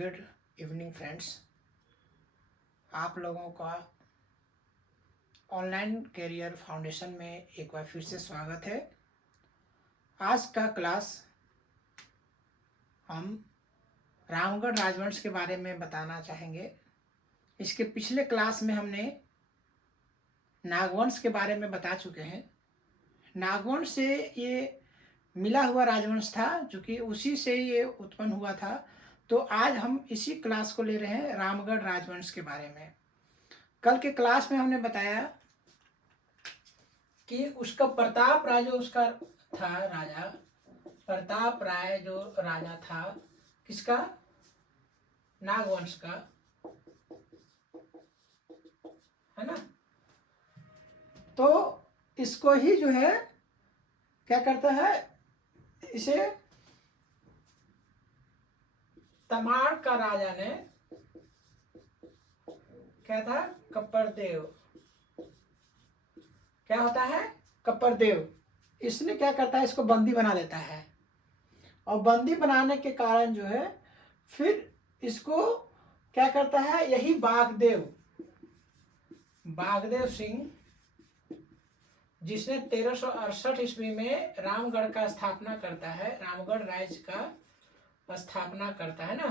Good evening friends. आप लोगों का ऑनलाइन कैरियर फाउंडेशन में एक बार फिर से स्वागत है। आज का क्लास हम रामगढ़ राजवंश के बारे में बताना चाहेंगे। इसके पिछले क्लास में हमने नागवंश के बारे में बता चुके हैं। नागवंश से ये मिला हुआ राजवंश था, जो कि उसी से ये उत्पन्न हुआ था। तो आज हम इसी क्लास को ले रहे हैं रामगढ़ राजवंश के बारे में। कल के क्लास में हमने बताया कि उसका प्रताप राय जो उसका था राजा, प्रताप राय जो राजा था किसका, नागवंश का, है ना। तो इसको ही जो है क्या करता है, इसे तमाड़ का राजा ने क्या था, कप्परदेव, क्या होता है, कप्परदेव। इसने क्या करता है, इसको बंदी बना लेता है। और बंदी बनाने के कारण जो है फिर इसको क्या करता है, यही बागदेव सिंह, जिसने 1368 ईस्वी में रामगढ़ का स्थापना करता है, रामगढ़ राज्य का स्थापना करता है ना।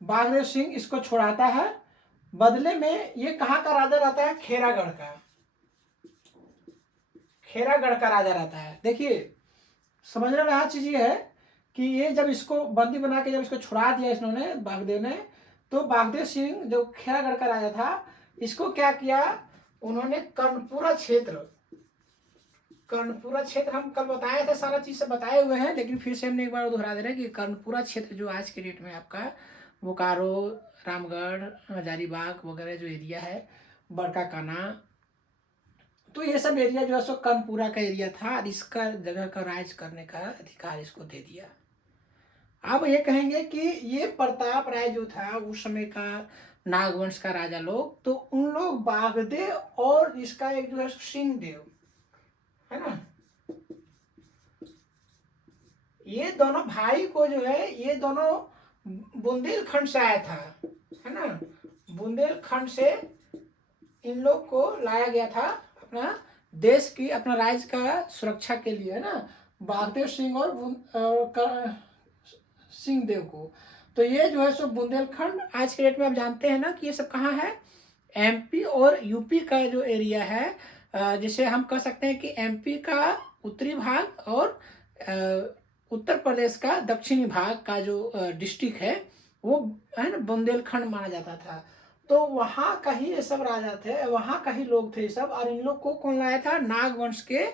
बागदेव सिंह इसको छुड़ाता है। बदले में ये कहाँ का राजा रहता है, खेरागढ़ का, खेरागढ़ का राजा रहता है। देखिए समझने वाला चीज ये है कि ये जब इसको बंदी बना के जब इसको छुड़ा दिया इन्होंने, बागदेव ने, तो बागदेव सिंह जो खेरागढ़ का राजा था, इसको क्या किया उन्होंने, कर्णपुरा क्षेत्र हम कल बताए थे, सारा चीज से बताए हुए हैं, लेकिन फिर से हमने एक बार दोहरा दे रहे हैं कि कर्णपुरा क्षेत्र जो आज के डेट में आपका बोकारो, रामगढ़, हजारीबाग वगैरह जो एरिया है, बड़का काना, तो ये सब एरिया जो है सो कर्णपुरा का एरिया था, और इसका जगह का राज करने का अधिकार इसको दे दिया। अब ये कहेंगे कि ये प्रताप राय जो था उस समय का नागवंश का राजा लोग, तो उन लोग बागदेव और इसका एक जो है सिंहदेव, है ना, ये दोनों भाई को जो है, ये दोनों बुंदेलखंड से आया था, है ना। बुंदेलखंड से इन लोग को लाया गया था अपना देश की, अपना राज्य का सुरक्षा के लिए, है ना, बागदेव सिंह और सिंहदेव को। तो ये जो है सो बुंदेलखंड आज के डेट में आप जानते हैं ना कि ये सब कहाँ है, एमपी और यूपी का जो एरिया है, जिसे हम कह सकते हैं कि एमपी का उत्तरी भाग और उत्तर प्रदेश का दक्षिणी भाग का जो डिस्ट्रिक्ट है वो, है ना, बुंदेलखंड माना जाता था। तो वहाँ का ही ये सब राजा थे, वहाँ का ही लोग थे ये सब। और इन लोग को कौन लाया था, नागवंश के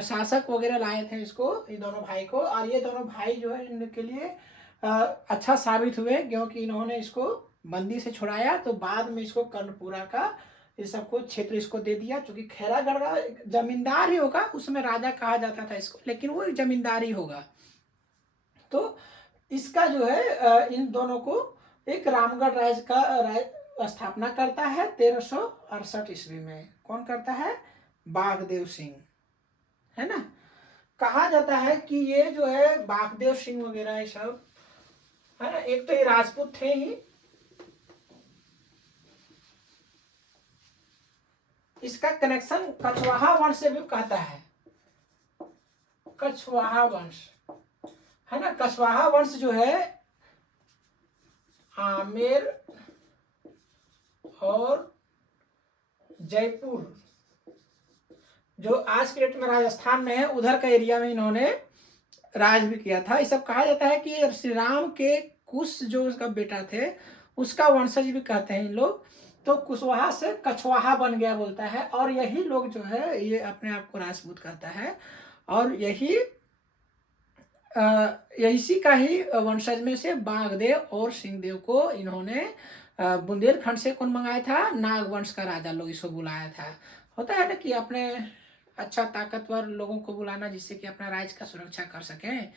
शासक वगैरह लाए थे इसको, ये दोनों भाई को। और ये दोनों भाई जो है इनके लिए अच्छा साबित हुए, क्योंकि इन्होंने इसको बंदी से छुड़ाया, तो बाद में इसको कर्णपुरा का ये सब कुछ क्षेत्र इसको दे दिया। क्योंकि खैरागढ़ का जमींदार ही होगा, उसमें राजा कहा जाता था इसको, लेकिन वो जमींदार ही होगा। तो इसका जो है इन दोनों को एक रामगढ़ राज्य का स्थापना करता है 1368 ईस्वी में। कौन करता है, बागदेव सिंह, है ना। कहा जाता है कि ये जो है बागदेव सिंह वगैरह ये सब, है ना, एक तो ये राजपूत थे ही, इसका कनेक्शन कछवाहा वंश से भी कहता है, कछवाहा वंश, है ना। कछवाहा वंश जो है आमेर और जयपुर, जो आज के डेट में राजस्थान में है, उधर का एरिया में इन्होंने राज भी किया था। ये सब कहा जाता है कि श्री राम के कुश जो उसका बेटा थे, उसका वंशज भी कहते हैं इन लोग। तो कुशवाहा से कछवाहा बन गया बोलता है, और यही लोग जो है ये अपने आप को राजपूत कहता है। और यही इसी का ही वंशज में से बागदेव और सिंहदेव को इन्होंने बुंदेलखंड से कौन मंगाया था, नागवंश का राजा लोग इसको बुलाया था। होता है ना कि अपने अच्छा ताकतवर लोगों को बुलाना, जिससे कि अपना राज्य का सुरक्षा कर सकें।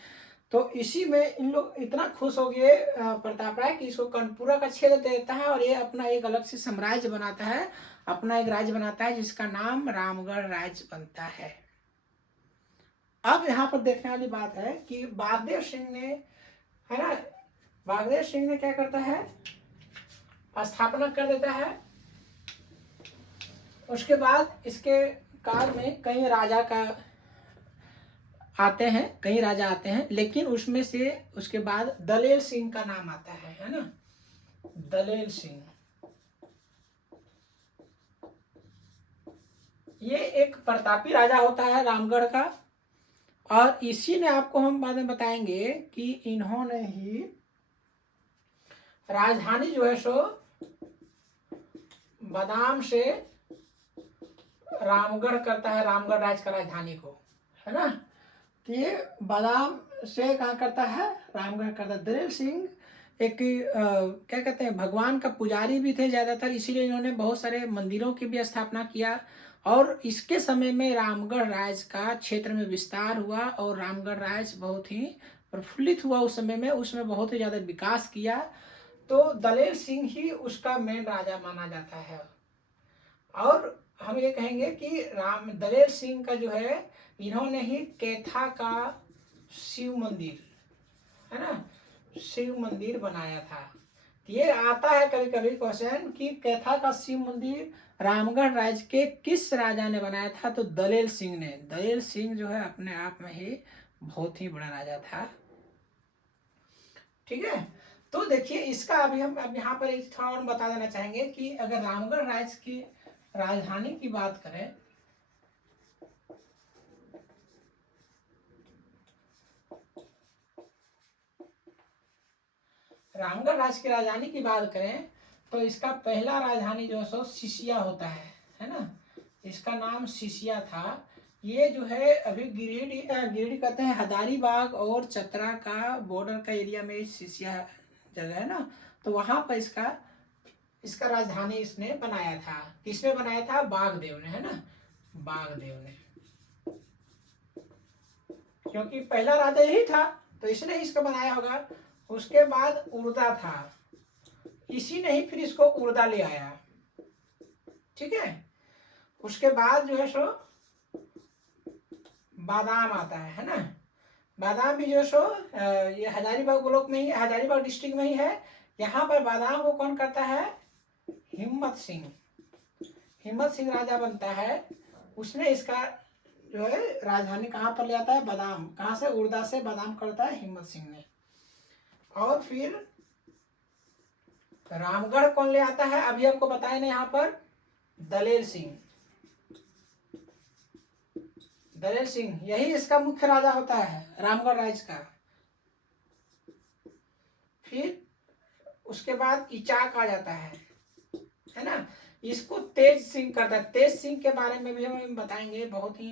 तो इसी में इन लोग इतना खुश हो गए प्रताप राय कि इसको कर्णपुरा का क्षेत्र दे देता है, और ये अपना एक अलग से साम्राज्य बनाता है, अपना एक राज्य बनाता है, जिसका नाम रामगढ़ राज्य बनता है। अब यहाँ पर देखने वाली बात है कि बागदेव सिंह ने, है ना, बागदेव सिंह ने क्या करता है, स्थापना कर देता है। उसके बाद इसके काल में कई राजा का आते हैं, कई राजा आते हैं, लेकिन उसमें से उसके बाद दलेल सिंह का नाम आता है ना, दलेल सिंह। ये एक प्रतापी राजा होता है रामगढ़ का, और इसी ने, आपको हम बाद में बताएंगे कि इन्होंने ही राजधानी जो है सो बादाम से रामगढ़ करता है, रामगढ़ राज्य का राजधानी को, है ना। तो ये बादाम से कहाँ करता है, रामगढ़ करता है। दलेल सिंह एक क्या कहते हैं, भगवान का पुजारी भी थे ज़्यादातर, इसीलिए इन्होंने बहुत सारे मंदिरों की भी स्थापना किया। और इसके समय में रामगढ़ राज्य का क्षेत्र में विस्तार हुआ और रामगढ़ राज्य बहुत ही प्रफुल्लित हुआ उस समय में, उसमें बहुत ही ज़्यादा विकास किया। तो दलेल सिंह ही उसका मेन राजा माना जाता है। और हम ये कहेंगे कि दलेल सिंह का जो है, इन्होंने ही कैथा का शिव मंदिर, है ना, शिव मंदिर बनाया था। ये आता है कभी कभी क्वेश्चन कि कैथा का शिव मंदिर रामगढ़ राज्य के किस राजा ने बनाया था, तो दलेल सिंह ने। दलेल सिंह जो है अपने आप में ही बहुत ही बड़ा राजा था, ठीक है। तो देखिए इसका अभी हम अब यहाँ पर एक थोड़ा और बता देना चाहेंगे कि अगर रामगढ़ राज्य की राजधानी की बात करें, रामगढ़ राज्य की राजधानी की बात करें तो इसका पहला राजधानी जो है सो सिसिया होता है ना, इसका नाम सिसिया था। ये जो है अभी गिरिडीह कहते हैं, हजारीबाग और चतरा का बॉर्डर का एरिया में सिसिया जगह है ना, तो वहां पर इसका राजधानी इसने बनाया था। किसने बनाया था, बागदेव ने, है ना, बागदेव ने, क्योंकि पहला राजा यही था तो इसने इसका बनाया होगा। उसके बाद उर्दा था, इसी ने ही फिर इसको उर्दा ले आया, ठीक है। उसके बाद जो है सो बादाम आता है ना, बादाम भी जो है सो ये हजारीबाग ब्लॉक में ही, हजारीबाग डिस्ट्रिक्ट में ही है। यहाँ पर बादाम को कौन करता है, हिम्मत सिंह, हिम्मत सिंह राजा बनता है। उसने इसका जो है राजधानी कहाँ पर ले आता है, बादाम, कहाँ से, उर्दा से बादाम करता है हिम्मत सिंह ने। और फिर रामगढ़ कौन ले आता है, अभी आपको बताए ना यहाँ पर, दलेल सिंह। दलेल सिंह यही इसका मुख्य राजा होता है रामगढ़ राज्य का। फिर उसके बाद इचाक आ जाता है ना, इसको तेज सिंह करता है। तेज सिंह के बारे में भी हम बताएंगे, बहुत ही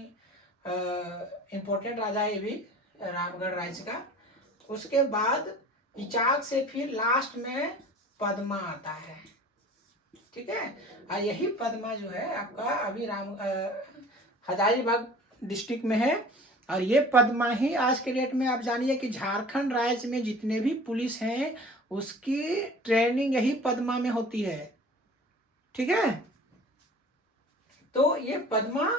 इम्पोर्टेंट राजा है ये भी रामगढ़ राज्य का। उसके बाद इचाक से फिर लास्ट में पद्मा आता है, ठीक है। और यही पद्मा जो है आपका अभी हजारीबाग डिस्ट्रिक्ट में है। और ये पद्मा ही आज के डेट में आप जानिए कि झारखंड राज्य में जितने भी पुलिस हैं उसकी ट्रेनिंग यही पद्मा में होती है, ठीक है। तो ये पद्मा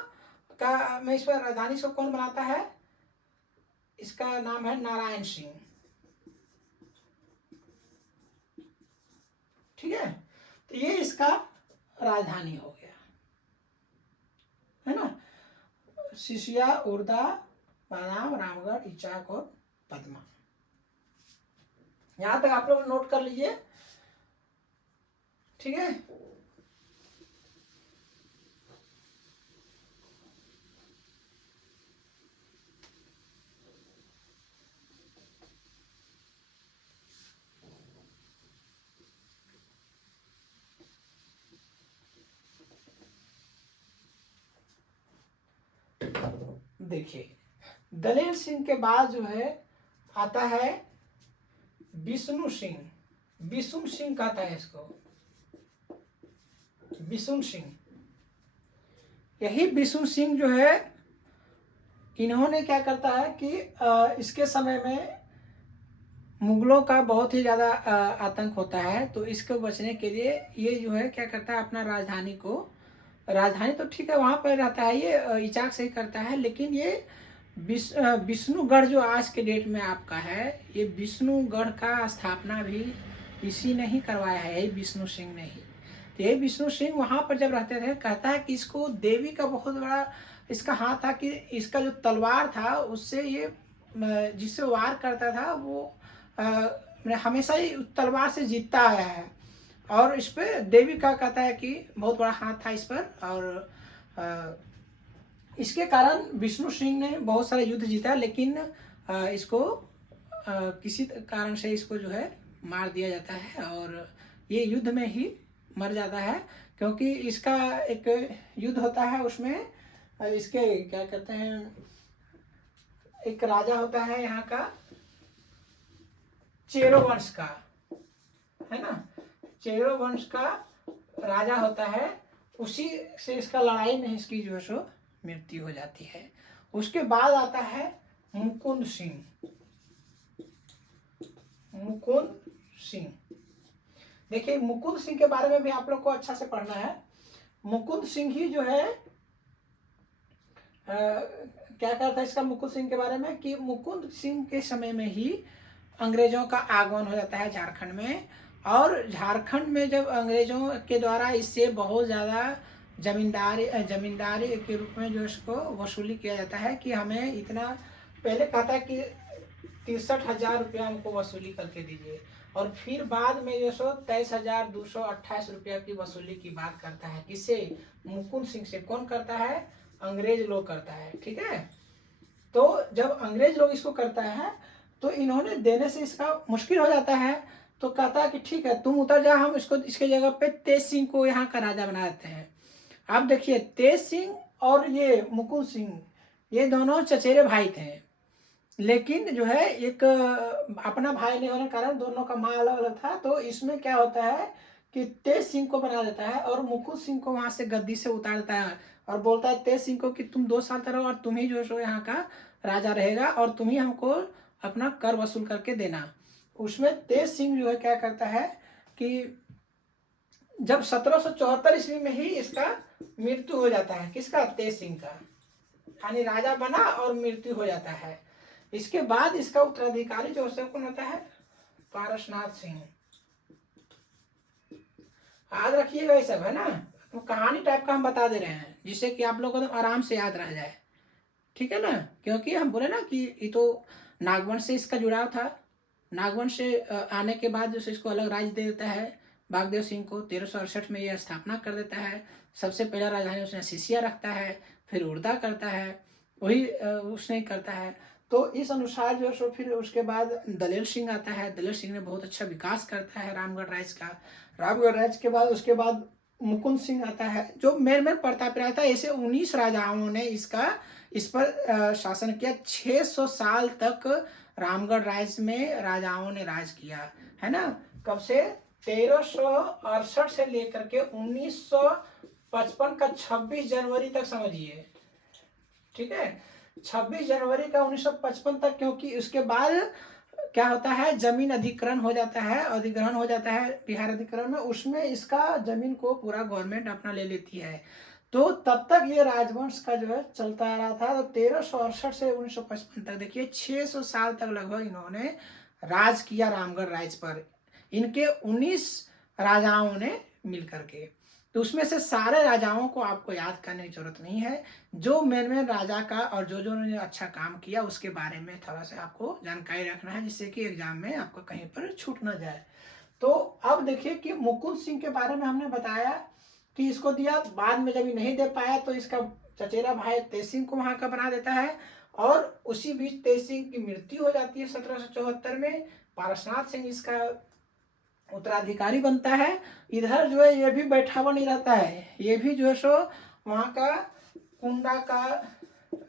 का में इसमें राजधानी से कौन बनाता है, इसका नाम है नारायण सिंह, ठीक है। तो ये इसका राजधानी हो गया, है ना, सिसिया, उर्दा, बादाम, रामगढ़, इचाक और पद्मा। यहां तक आप लोग नोट कर लीजिए, ठीक है। देखिए दलेल सिंह के बाद जो है आता है विष्णु सिंह, विष्णु सिंह कहता है इसको, विष्णु सिंह। यही विष्णु सिंह जो है, इन्होंने क्या करता है कि इसके समय में मुगलों का बहुत ही ज़्यादा आतंक होता है, तो इसको बचने के लिए ये जो है क्या करता है, अपना राजधानी तो ठीक है वहाँ पर रहता है, ये इचाक से ही करता है, लेकिन ये विष्णुगढ़ जो आज के डेट में आपका है, ये विष्णुगढ़ का स्थापना भी इसी ने ही करवाया है, यही विष्णु सिंह ने ही। तो यही विष्णु सिंह वहाँ पर जब रहते थे, कहता है कि इसको देवी का बहुत बड़ा इसका हाथ था, कि इसका जो तलवार था उससे ये जिससे वार करता था वो हमेशा ही तलवार से जीतता आया है। और इस पर देवी का कहता है कि बहुत बड़ा हाथ था इस पर, और इसके कारण विष्णु सिंह ने बहुत सारे युद्ध जीता, लेकिन इसको किसी कारण से इसको जो है मार दिया जाता है, और ये युद्ध में ही मर जाता है। क्योंकि इसका एक युद्ध होता है, उसमें इसके क्या कहते हैं, एक राजा होता है यहाँ का चेरो वंश का, है ना, चेरो वंश का राजा होता है, उसी से इसका लड़ाई में इसकी जो है सो मृत्यु हो जाती है। उसके बाद आता है मुकुंद सिंह। मुकुंद सिंह, देखिए मुकुंद सिंह के बारे में भी आप लोग को अच्छा से पढ़ना है। मुकुंद सिंह ही जो है क्या कहता है इसका मुकुंद सिंह के बारे में, कि मुकुंद सिंह के समय में ही अंग्रेजों का आगमन हो जाता है झारखंड में, और झारखंड में जब अंग्रेजों के द्वारा इससे बहुत ज़्यादा जमींदारी के रूप में जो इसको वसूली किया जाता है, कि हमें इतना, पहले कहता है कि 63,000 रुपया हमको वसूली करके दीजिए, और फिर बाद में जो सो 23,228 रुपया की वसूली की बात करता है। किससे? मुकुंद सिंह से। कौन करता है? अंग्रेज लोग करता है, ठीक है। तो जब अंग्रेज लोग इसको करता है तो इन्होंने देने से इसका मुश्किल हो जाता है, तो कहता है कि ठीक है तुम उतर जा, हम इसको इसके जगह पे तेज सिंह को यहाँ का राजा बना देते हैं। आप देखिए तेज सिंह और ये मुकुंद सिंह, ये दोनों चचेरे भाई थे, लेकिन जो है एक अपना भाई नहीं होने के कारण दोनों का माँ अलग अलग था। तो इसमें क्या होता है कि तेज सिंह को बना देता है और मुकुंद सिंह को वहां से गद्दी से उतार देता है, और बोलता है तेज सिंह को कि तुम 2 साल तक रहो, और तुम ही जो सो यहाँ का राजा रहेगा, और तुम ही हमको अपना कर वसूल करके देना। उसमें तेज सिंह जो है क्या करता है कि जब 1774 ईस्वी में ही इसका मृत्यु हो जाता है। किसका? तेज सिंह का, यानी राजा बना और मृत्यु हो जाता है। इसके बाद इसका उत्तराधिकारी जो है कौन होता है? पारसनाथ सिंह। याद रखिएगा ये सब, है ना, तो कहानी टाइप का हम बता दे रहे हैं जिससे कि आप लोगों को आराम से याद रह जाए, ठीक है ना। क्योंकि हम बोले ना कि ये तो नागवंश से इसका जुड़ाव था। नागवंश से आने के बाद जो इसको अलग राज्य दे देता है बागदेव सिंह को। 1368 में यह स्थापना कर देता है। सबसे पहला राजधानी उसने सिसिया रखता है, फिर उड़दा करता है, वही उसने करता है। तो इस अनुसार जो सो फिर उसके बाद दलेर सिंह आता है। दलेर सिंह ने बहुत अच्छा विकास करता है रामगढ़ राज्य का। रामगढ़ राज्य के बाद उसके बाद मुकुंद सिंह आता है जो मेर प्रताप रहा था। ऐसे 19 राजाओं ने इस पर शासन किया। 600 साल तक रामगढ़ राज्य में राजाओं ने राज किया, है ना। कब से? 1368 से लेकर के 1955 का 26 जनवरी तक समझिए, ठीक है। 26 जनवरी का 1955 तक, क्योंकि उसके बाद क्या होता है, जमीन अधिग्रहण हो जाता है बिहार अधिग्रहण में। उसमें इसका जमीन को पूरा गवर्नमेंट अपना ले लेती है। तो तब तक ये राजवंश का जो है चलता आ रहा था। तो 1368 से 1955 तक देखिए 600 साल तक लगभग इन्होंने राज किया रामगढ़ राज्य पर, इनके 19 राजाओं ने मिल करके। तो उसमें से सारे राजाओं को आपको याद करने की जरूरत नहीं है। जो मेन राजा का और जो ने अच्छा काम किया उसके बारे में थोड़ा सा आपको जानकारी रखना है, जिससे कि एग्जाम में आपको कहीं पर छूट ना जाए। तो अब देखिए कि मुकुंद सिंह के बारे में हमने बताया कि इसको दिया, बाद में जब ये नहीं दे पाया तो इसका चचेरा भाई तेज सिंह को वहां का बना देता है, और उसी बीच तेज सिंह की मृत्यु हो जाती है 1774 में। पारसनाथ सिंह इसका उत्तराधिकारी बनता है। इधर जो है ये भी बैठा हुआ नहीं रहता है, ये भी जो है सो वहाँ का कुंडा का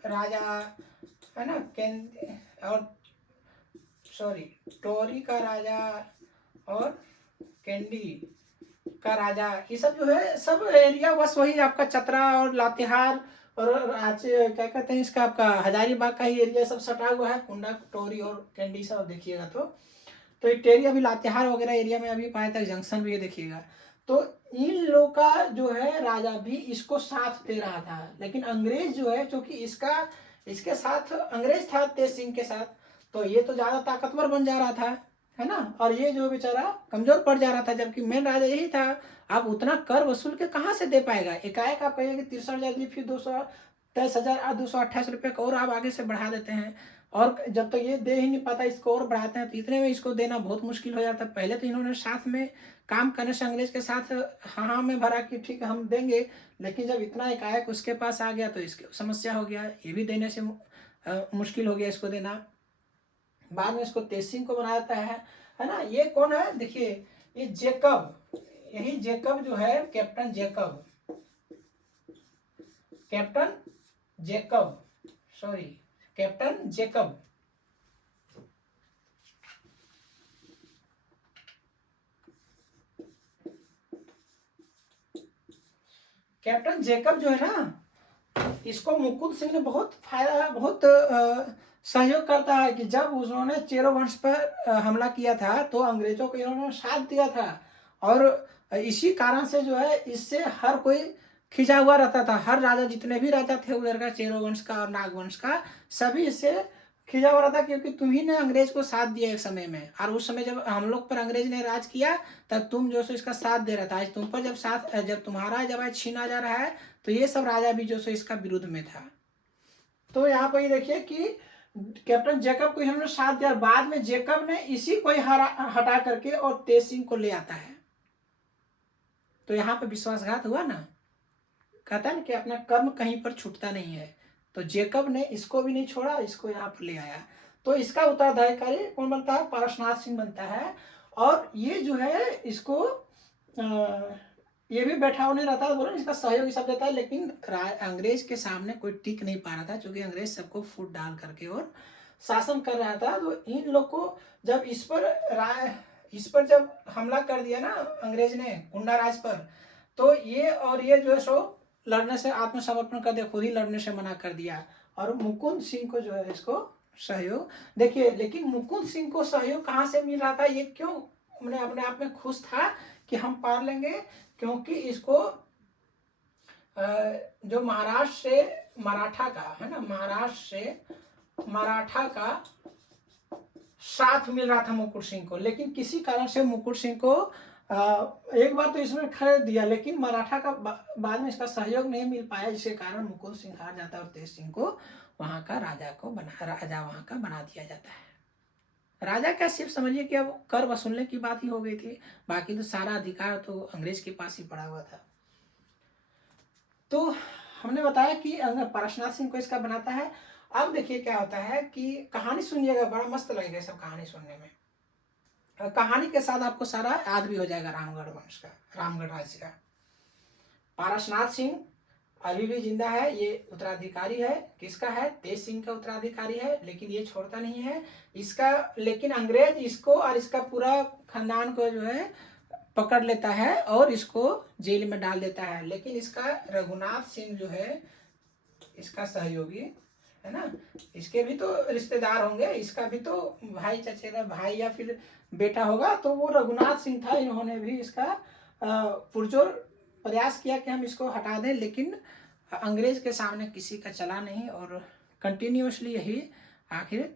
राजा, है ना, और सॉरी टोरी का राजा और कैंडी का राजा, ये सब जो है सब एरिया बस वही आपका चतरा और लातेहार और आज क्या कहते हैं इसका आपका हजारीबाग का ही एरिया सब सटा हुआ है। कुंडा, टोरी और कैंडी सब देखिएगा तो एक टेरी अभी लातेहार वगैरह एरिया में अभी पाया तक जंक्शन भी है, देखिएगा। तो इन लोग का जो है राजा भी इसको साथ दे रहा था, लेकिन अंग्रेज जो है, क्योंकि इसका इसके साथ अंग्रेज था तेज सिंह के साथ, तो ये तो ज़्यादा ताकतवर बन जा रहा था, है ना, और ये जो बेचारा कमजोर पड़ जा रहा था, जबकि मेन राजा यही था। आप उतना कर वसूल के कहाँ से दे पाएगा? एकाएक आप कहिए कि 63,000 दी, फिर 223,228 रुपये का और आप आगे से बढ़ा देते हैं, और जब तक ये दे ही नहीं पाता इसको और बढ़ाते हैं, तो इतने में इसको देना बहुत मुश्किल हो जाता है। पहले तो इन्होंने साथ में काम करने से अंग्रेज के साथ हाँ हाँ में भरा कि ठीक है हम देंगे, लेकिन जब इतना एकाएक उसके पास आ गया तो इसकी समस्या हो गया, ये भी देने से मुश्किल हो गया इसको देना। बाद में इसको तेज सिंह को बना देता है ना। ये कौन है देखिए, ये जेकब, यही जेकब जो है, captain Jacob, captain Jacob, sorry captain Jacob. Captain Jacob जो है ना, इसको मुकुंद सिंह ने बहुत फायदा, बहुत सहयोग करता है कि जब उन्होंने चेरो वंश पर हमला किया था तो अंग्रेजों को इन्होंने साथ दिया था, और इसी कारण से जो है इससे हर कोई खिंचा हुआ रहता था। हर राजा, जितने भी राजा थे उधर का, चेरो वंश का और नाग वंश का, सभी इससे खिंचा हुआ रहता, क्योंकि तुम ही ने अंग्रेज को साथ दिया एक समय में, और उस समय जब हम लोग पर अंग्रेज ने राज किया तब तुम जो सो इसका साथ दे रहा था। आज तुम पर जब साथ, जब तुम्हारा जब आज छीना जा रहा है, तो ये सब राजा भी जो सो इसका विरुद्ध में था। तो यहाँ पर ये देखिए कि कैप्टन जेकब को इन्होंने साथ दिया, बाद में जेकब ने इसी को हटा करके और तेज सिंह को ले आता है। तो यहाँ पे विश्वासघात हुआ ना, कहता है ना कि अपना कर्म कहीं पर छूटता नहीं है, तो जेकब ने इसको भी नहीं छोड़ा, इसको यहाँ पर ले आया। तो इसका उत्तराधिकारी कौन बनता है? पारसनाथ सिंह बनता है। और ये जो है इसको ये भी बैठा होने रहता है, बोलो इसका सहयोग सब देता है, लेकिन अंग्रेज के सामने कोई टिक नहीं पा रहा था, क्योंकि अंग्रेज सबको फूट डाल करके और शासन कर रहा था। तो इन लोग को जब इस पर जब हमला कर दिया ना अंग्रेज ने गुंडा राज पर, तो ये जो है सो लड़ने से आत्मसमर्पण कर दिया, खुद ही लड़ने से मना कर दिया, और मुकुंद सिंह को जो है इसको सहयोग देखिए। लेकिन मुकुंद सिंह को सहयोग कहाँ से मिल रहा था? ये क्यों मैंने अपने आप में खुश था कि हम पार लेंगे? क्योंकि इसको जो महाराष्ट्र से मराठा का है ना, महाराष्ट्र से मराठा का साथ मिल रहा था मुकुट सिंह को, लेकिन किसी कारण से मुकुट सिंह को एक बार तो इसमें खरीद दिया, लेकिन मराठा का बाद में इसका सहयोग नहीं मिल पाया, जिसके कारण मुकुट सिंह हार जाता है और तेज सिंह को वहां का राजा वहां का बना दिया जाता है। राजा क्या, सिर्फ समझिए कि अब कर वसूलने की बात ही हो गई थी, बाकी तो सारा अधिकार तो अंग्रेज के पास ही पड़ा हुआ था। तो हमने बताया कि पारसनाथ सिंह को इसका बनाता है। अब देखिए क्या होता है कि कहानी सुनिएगा, बड़ा मस्त लगेगा सब कहानी सुनने में। कहानी के साथ आपको सारा याद भी हो जाएगा रामगढ़ वंश का, रामगढ़ राज्य का। पारसनाथ सिंह अभी भी जिंदा है, ये उत्तराधिकारी है, किसका है? तेज सिंह का उत्तराधिकारी है, लेकिन ये छोड़ता नहीं है इसका। लेकिन अंग्रेज इसको और इसका पूरा खानदान को जो है पकड़ लेता है और इसको जेल में डाल देता है। लेकिन इसका रघुनाथ सिंह जो है इसका सहयोगी है ना, इसके भी तो रिश्तेदार होंगे, इसका भी तो भाई, चचेरा भाई या फिर बेटा होगा, तो वो रघुनाथ सिंह था। इन्होंने भी इसका पुरजोर प्रयास किया कि हम इसको हटा दें, लेकिन अंग्रेज के सामने किसी का चला नहीं, और कंटिन्यूसली यही आखिर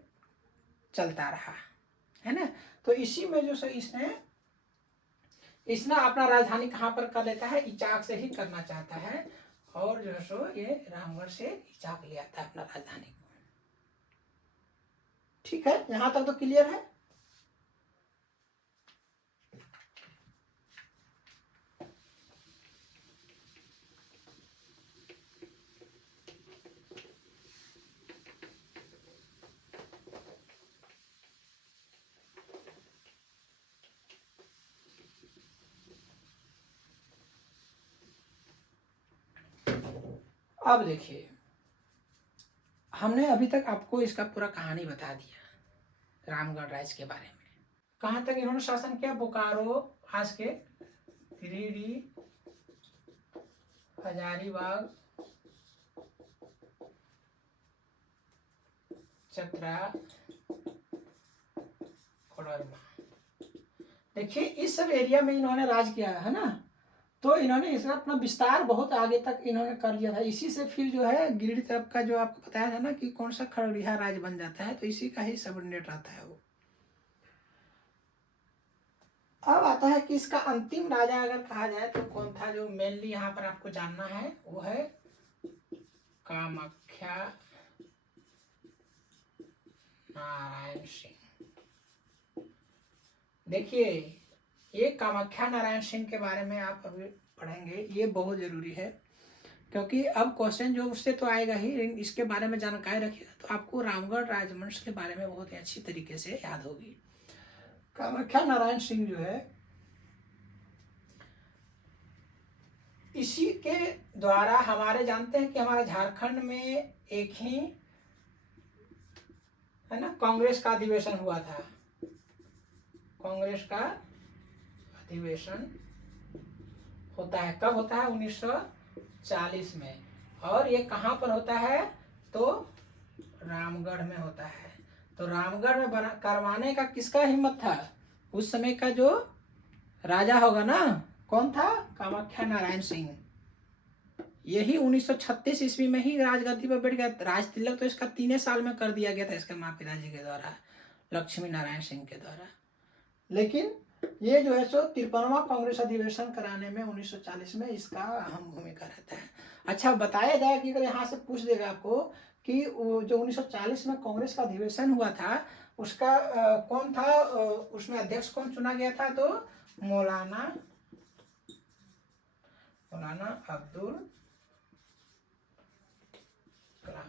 चलता रहा, है ना। तो इसी में जो सो इसने अपना राजधानी कहाँ पर कर लेता है? इचाक से ही करना चाहता है, और जो सो ये रामगढ़ से इचाक ले आता है अपना राजधानी को। ठीक है, यहां तक तो क्लियर है। अब देखिए, हमने अभी तक आपको इसका पूरा कहानी बता दिया रामगढ़ राज्य के बारे में। कहाँ तक इन्होंने शासन किया? बोकारो, आज के गिरिडीह, हजारीबाग, चतरा, कोडरमा। देखिए इस सब एरिया में इन्होंने राज किया है ना। तो इन्होंने इसका अपना विस्तार बहुत आगे तक इन्होंने कर लिया था। इसी से फिर जो है गिरिडीह तरफ का जो आपको बताया था ना कि कौन सा खगड़िया राज्य बन जाता है, तो इसी का ही सबऑर्डिनेट रहता है वो। अब आता है कि इसका अंतिम राजा अगर कहा जाए तो कौन था, जो मेनली यहाँ पर आपको जानना है, वो है कामाख्या नारायण सिंह। देखिए, ये कामाख्या नारायण सिंह के बारे में आप अभी पढ़ेंगे, ये बहुत जरूरी है, क्योंकि अब क्वेश्चन जो उससे तो आएगा ही, लेकिन इसके बारे में जानकारी रखिएगा तो आपको रामगढ़ राजवंश के बारे में बहुत ही अच्छी तरीके से याद होगी। कामाख्या नारायण सिंह जो है, इसी के द्वारा हमारे जानते हैं कि हमारे झारखंड में एक ही है ना कांग्रेस का अधिवेशन हुआ था। कांग्रेस का अधिवेशन होता है, कब होता है? 1940 में। और ये कहाँ पर होता है? तो रामगढ़ में होता है। तो रामगढ़ में करवाने का किसका हिम्मत था? उस समय का जो राजा होगा ना, कौन था? कामाख्या नारायण सिंह। यही 1936 ईस्वी में ही राजगद्दी पर बैठ गया। राज तिलक तो इसका 3 साल में कर दिया गया था इसके माँ पिताजी के द्वारा, लक्ष्मी नारायण सिंह के द्वारा। लेकिन ये जो है सो 53वां कांग्रेस अधिवेशन कराने में 1940 में इसका अहम भूमिका रहता है। अच्छा, बताया जाए कि अगर यहाँ से पूछ देगा आपको कि जो 1940 में कांग्रेस का अधिवेशन हुआ था, उसका कौन था, उसमें अध्यक्ष कौन चुना गया था? तो मौलाना अब्दुल कलाम,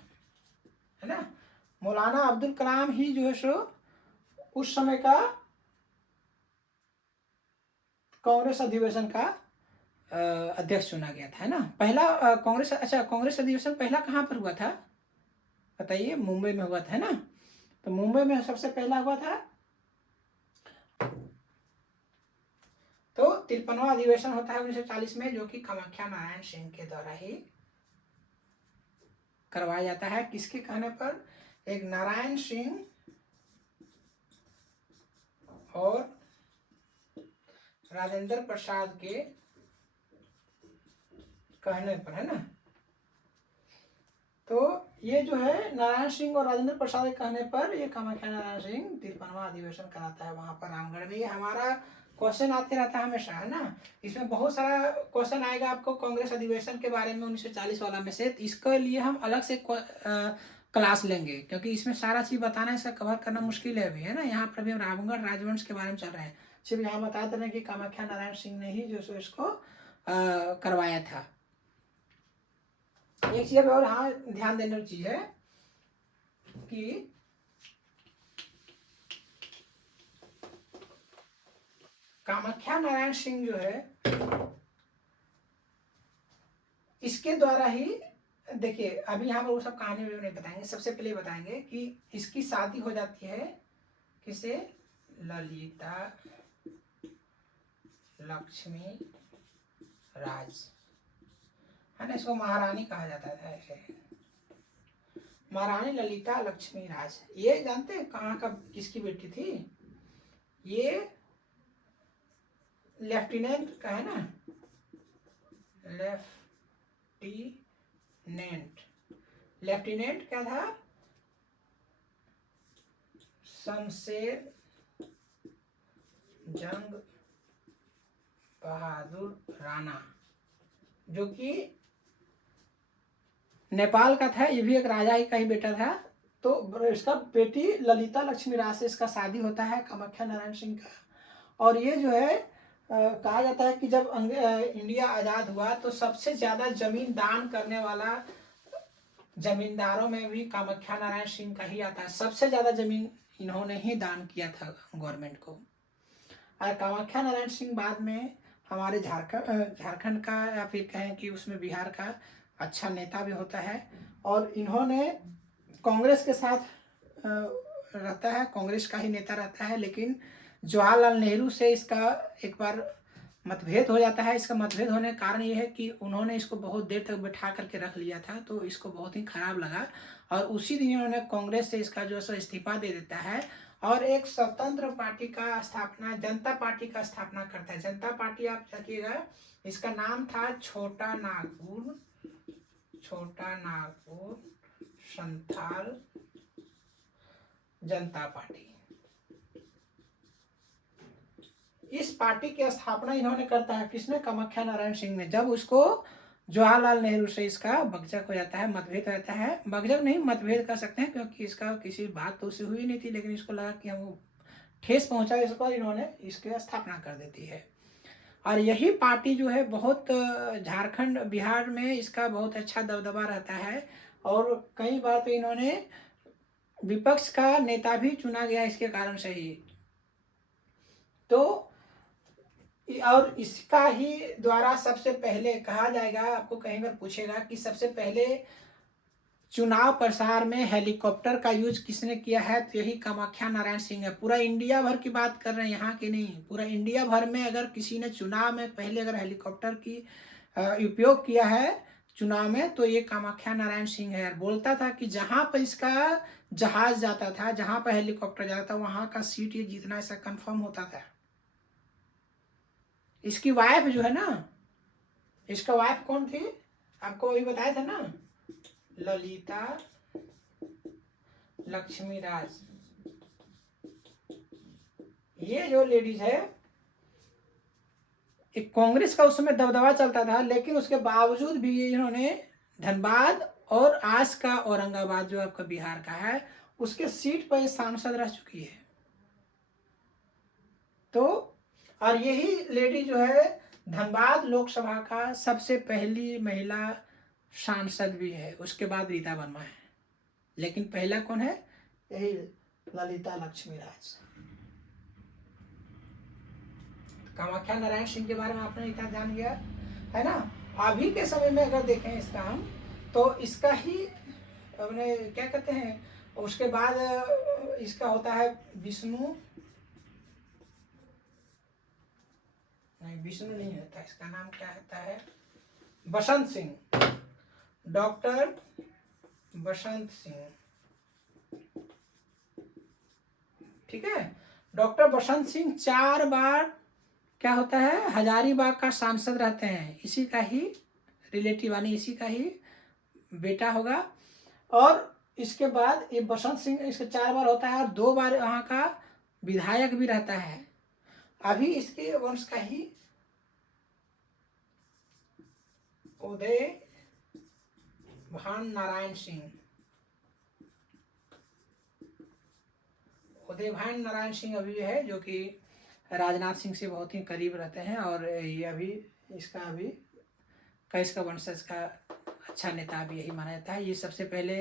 है ना। मौलाना अब्दुल कलाम ही जो है सो उस समय का कांग्रेस अधिवेशन का अध्यक्ष चुना गया था, है ना। पहला कांग्रेस, अच्छा, कांग्रेस अधिवेशन पहला कहाँ पर हुआ था बताइए? मुंबई में हुआ था, है ना। तो मुंबई में सबसे पहला हुआ था। तो 53वां अधिवेशन होता है 1940 में, जो कि कामाख्या नारायण सिंह के द्वारा ही करवाया जाता है। किसके कहने पर? एक नारायण सिंह और राजेंद्र प्रसाद के कहने पर, है ना। तो ये जो है नारायण सिंह और राजेंद्र प्रसाद के कहने पर ये कामाख्या नारायण सिंह 53वां अधिवेशन कराता है वहां पर रामगढ़ में। ये हमारा क्वेश्चन आते रहता है हमेशा, है ना। इसमें बहुत सारा क्वेश्चन आएगा आपको कांग्रेस अधिवेशन के बारे में 1940 वाला में से। इसके लिए हम अलग से क्लास लेंगे, क्योंकि इसमें सारा चीज बताना, इसका कवर करना मुश्किल है अभी, है ना। यहाँ पर भी हम रामगढ़ राजवंश के बारे में चल रहे हैं। सिर्फ यहाँ बताते रहे कि कामाख्या नारायण सिंह ने ही जो सो इसको करवाया था। एक चीज और हाँ ध्यान देने वाली चीज है कि कामाख्या नारायण सिंह जो है, इसके द्वारा ही, देखिए अभी यहाँ पर वो सब कहानी नहीं बताएंगे, सबसे पहले बताएंगे कि इसकी शादी हो जाती है किसे? ललिता लक्ष्मी राज, है ना। इसको महारानी कहा जाता था ऐसे, महारानी ललिता लक्ष्मी राज। ये जानते हैं कहाँ का, किसकी बेटी थी? ये लेफ्टिनेंट का, है ना, लेफ्टिनेंट क्या था? शमशेर जंग बहादुर राणा, जो कि नेपाल का था। ये भी एक राजा ही का ही बेटा था। तो इसका बेटी ललिता लक्ष्मी राज से इसका शादी होता है कामाख्या नारायण सिंह का। और ये जो है कहा जाता है कि जब इंडिया आज़ाद हुआ तो सबसे ज़्यादा जमीन दान करने वाला जमींदारों में भी कामाख्या नारायण सिंह का ही आता है। सबसे ज़्यादा जमीन इन्होंने ही दान किया था गवर्नमेंट को। और कामाख्या नारायण सिंह बाद में हमारे झारखंड का, या फिर कहें कि उसमें बिहार का अच्छा नेता भी होता है। और इन्होंने कांग्रेस के साथ रहता है, कांग्रेस का ही नेता रहता है। लेकिन जवाहरलाल नेहरू से इसका एक बार मतभेद हो जाता है। इसका मतभेद होने का कारण ये है कि उन्होंने इसको बहुत देर तक बैठा करके रख लिया था, तो इसको बहुत ही खराब लगा। और उसी दिन उन्होंने कांग्रेस से इसका जो है इस्तीफा दे देता है और एक स्वतंत्र पार्टी का स्थापना, जनता पार्टी का स्थापना करता है। जनता पार्टी आप रखिएगा, इसका नाम था छोटा नागपुर संथाल जनता पार्टी। इस पार्टी की स्थापना इन्होंने करता है, किसने? कामाख्या नारायण सिंह ने। जब उसको जवाहरलाल नेहरू से इसका बकझक हो जाता है, मतभेद रहता है, बकझक नहीं मतभेद कर सकते हैं, क्योंकि इसका किसी बात तो उससे हुई नहीं थी, लेकिन इसको लगा कि हम ठेस पहुंचा इस पर, इन्होंने इसकी स्थापना कर देती है। और यही पार्टी जो है बहुत झारखंड बिहार में इसका बहुत अच्छा दबदबा रहता है, और कई बार तो इन्होंने विपक्ष का नेता भी चुना गया इसके कारण से ही। तो और इसका ही द्वारा सबसे पहले कहा जाएगा, आपको कहीं पर पूछेगा कि सबसे पहले चुनाव प्रसार में हेलीकॉप्टर का यूज किसने किया है, तो यही कामाख्या नारायण सिंह है। पूरा इंडिया भर की बात कर रहे हैं, यहाँ की नहीं, पूरा इंडिया भर में अगर किसी ने चुनाव में पहले अगर हेलीकॉप्टर की उपयोग किया है चुनाव में, तो ये कामाख्या नारायण सिंह है। बोलता था कि जहाँ पर इसका जहाज जाता था, जहाँ पर हेलीकॉप्टर जाता था, वहाँ का सीट ये जीतना ऐसा कंफर्म होता था। इसकी वाइफ जो है ना, इसका वाइफ कौन थी, आपको वही बताया था ना, ललिता लक्ष्मीराज। ये जो लेडीज है, एक कांग्रेस का उस समय दबदबा चलता था, लेकिन उसके बावजूद भी इन्होंने धनबाद और आज का औरंगाबाद जो आपका बिहार का है, उसके सीट पर सांसद रह चुकी है। तो और यही लेडी जो है धनबाद लोकसभा का सबसे पहली महिला सांसद भी है, उसके बाद रीता वर्मा है, लेकिन पहला कौन है, यही ललिता लक्ष्मीराज। कामाख्या नारायण सिंह के बारे में आपने इतना जान गया है ना। अभी के समय में अगर देखें इसका हम, तो इसका ही अपने क्या कहते हैं, उसके बाद इसका होता है विष्णु नहीं होता, इसका नाम क्या होता है, बसंत सिंह, डॉक्टर बसंत सिंह, ठीक है। डॉक्टर बसंत सिंह 4 बार क्या होता है, हजारीबाग का सांसद रहते हैं, इसी का ही रिलेटिव यानी इसी का ही बेटा होगा। और इसके बाद ये बसंत सिंह इसके 4 बार होता है, और 2 बार वहाँ का विधायक भी रहता है। अभी इसके वंश का ही उदय भान नारायण सिंह अभी है, जो कि राजनाथ सिंह से बहुत ही करीब रहते हैं, और ये अभी इसका अभी इसका वंशज का अच्छा नेता भी यही माना जाता है। ये सबसे पहले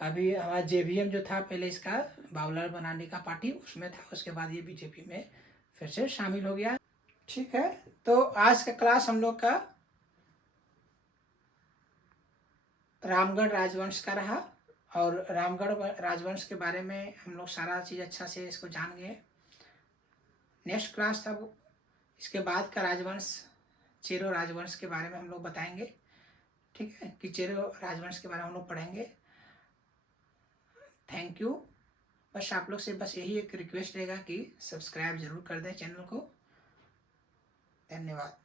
अभी हमारा JVM जो था, पहले इसका बाबूलाल मरांडी का पार्टी उसमें था, उसके बाद ये बीजेपी में फिर से शामिल हो गया, ठीक है। तो आज का क्लास हम लोग का रामगढ़ राजवंश का रहा, और रामगढ़ राजवंश के बारे में हम लोग सारा चीज़ अच्छा से इसको जान गए। नेक्स्ट क्लास तब इसके बाद का राजवंश चेरो राजवंश के बारे में हम लोग बताएंगे, ठीक है, कि चेरो राजवंश के बारे में हम लोग पढ़ेंगे। Thank you. बस आप लोग से बस यही एक रिक्वेस्ट रहेगा कि सब्सक्राइब जरूर कर दें चैनल को। धन्यवाद।